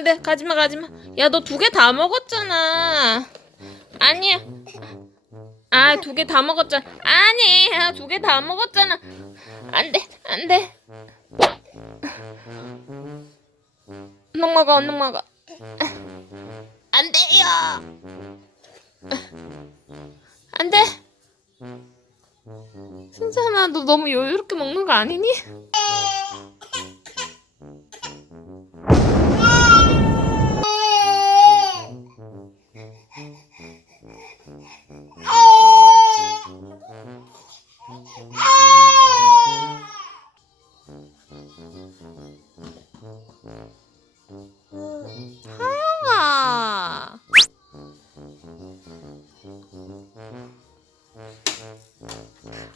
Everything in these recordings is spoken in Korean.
안돼 안돼 가지마 가지마. 야 너 두 개 다 먹었잖아. 아니야. 아 두 개 다 먹었잖아. 아니 두개 다 먹었잖아. 안 돼 안돼. 얼른 먹어 얼른 먹어 안 돼요. 안 돼. 승찬아 너 너무 여유롭게 먹는 거 아니니?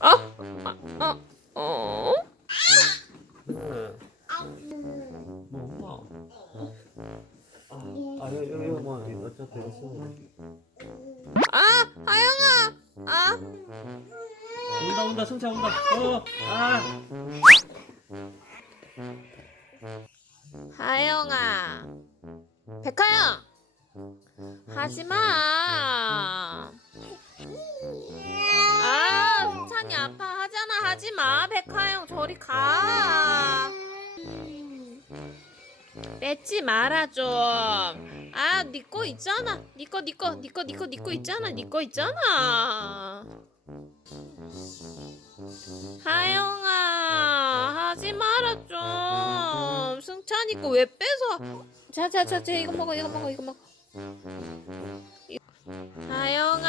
어? 어? 어? 뭐 엄마. 아, 아, 여기, 여기, 뭐, 어차피. 아 하영아 아 온다, 온다, 승차 온다. 어, 아. 하영아 백하영 하지 마 뺏지 말아 좀 아 니 거 있잖아. 니거니거니거니거니거 있잖아 니거 있잖아. 하영아 하지 마라 좀. 승찬이 거 왜 뺏어? 자 자 자 자 이거 먹어 이거 먹어 이거 먹어. 이- 하영아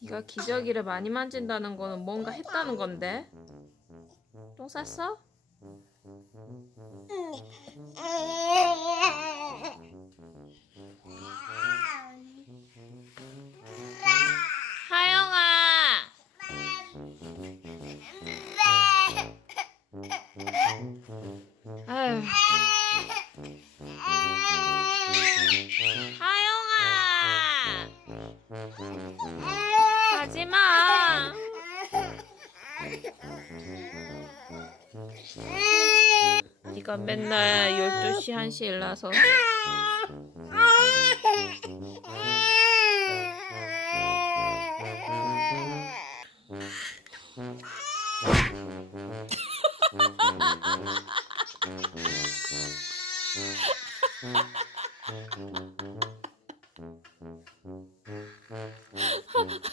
네가 기저귀를 많이 만진다는 거는 뭔가 했다는 건데 똥 쌌어? 네가 맨날 12시 1시 일나서.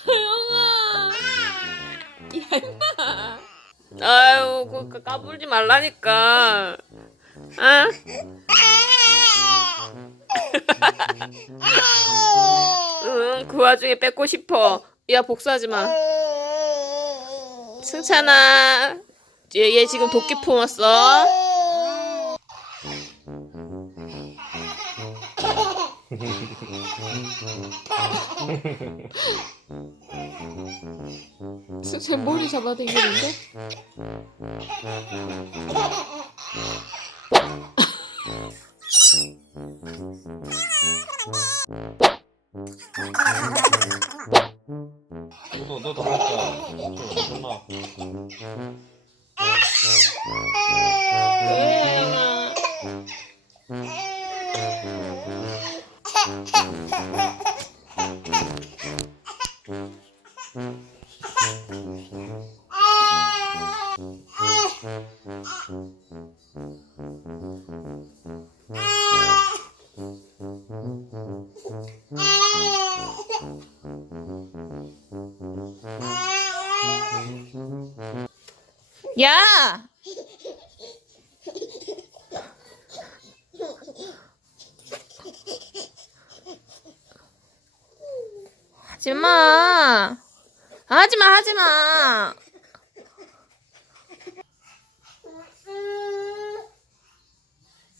하영아! 야 아유 그 까불지 말라니까 아? 응, 그 와중에 뺏고 싶어. 야, 복수하지 마. 승찬아, 얘, 얘 지금 도끼 품었어. 승찬 머리 잡아당기는데? 너도, 너도. 엄마. 왜, 영 야! 하지마. 하지마, 하지마.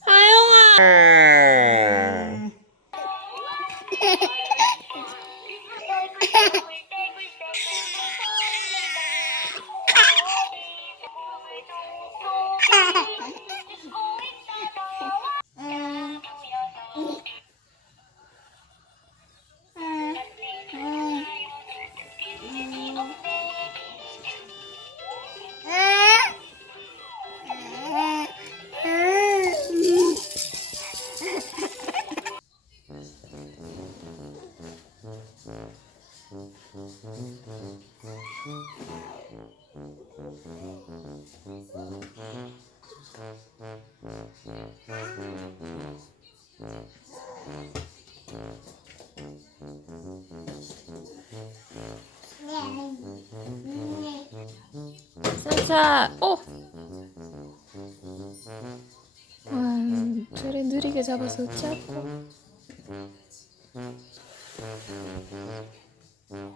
하영아. 살살. 어. 와, 저래 느리게 잡아서 짜고. 야!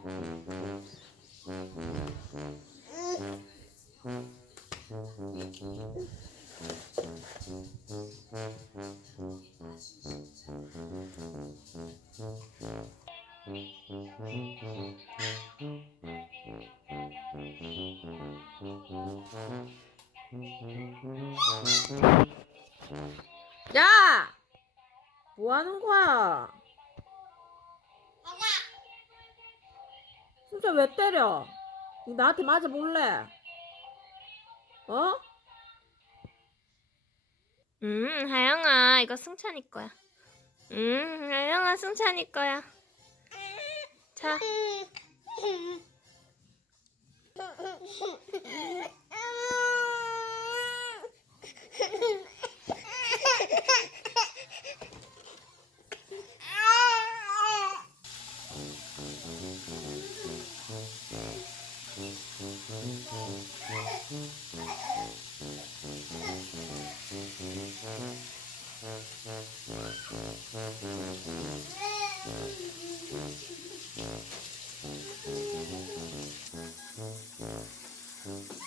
나한테 맞아 볼래? 어? 음, 하영아, 이거 승찬이 거야. 음, 하영아, 승찬이 거야. 자,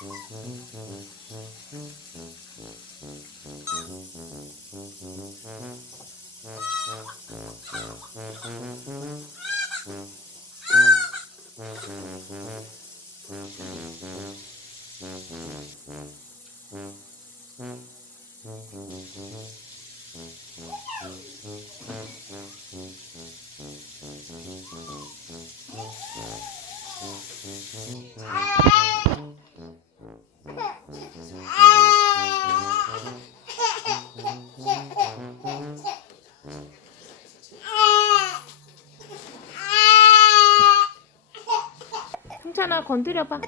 Thank you. 승찬아, 건드려봐.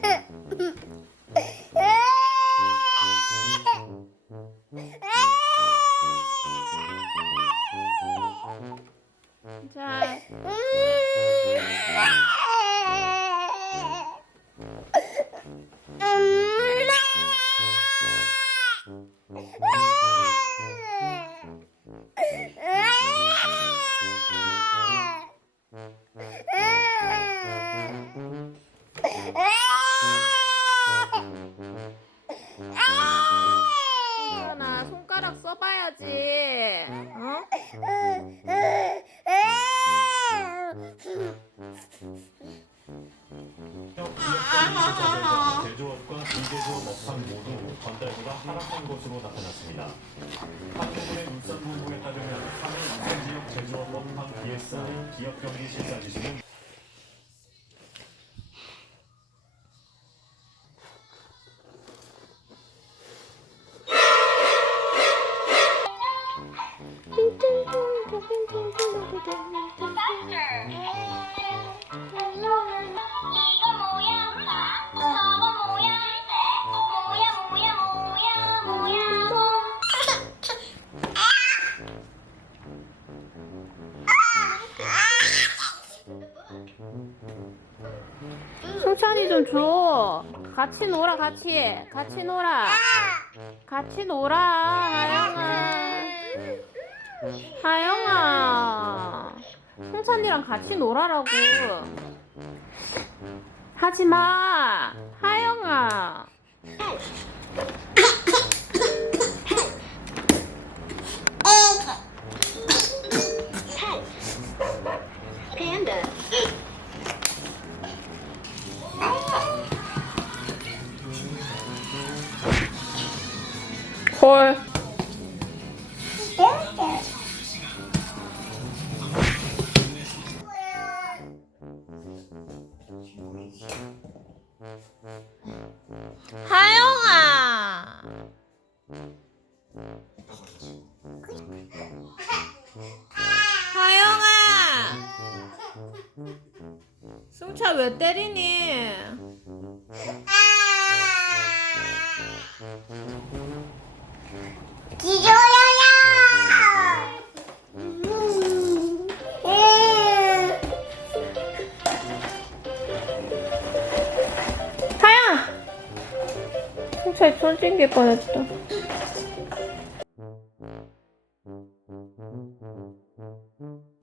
제조업과 비제조업 업황 모두 전달보다 하락한 것으로 나타났습니다. 한국의 울산본부에 따르면 3일 울산 지역 제조업 업황 DSI 기업 경기 실사 지수는 이 승찬이 좀 줘. 같이 놀아, 같이. 같이 놀아. 같이 놀아, 하영아. 하영아. 승찬이랑 같이 놀아라고. 하지 마. 하영아. 하영아. 하영아. 승차 왜 때리니? 승차 손 찡길 뻔했다.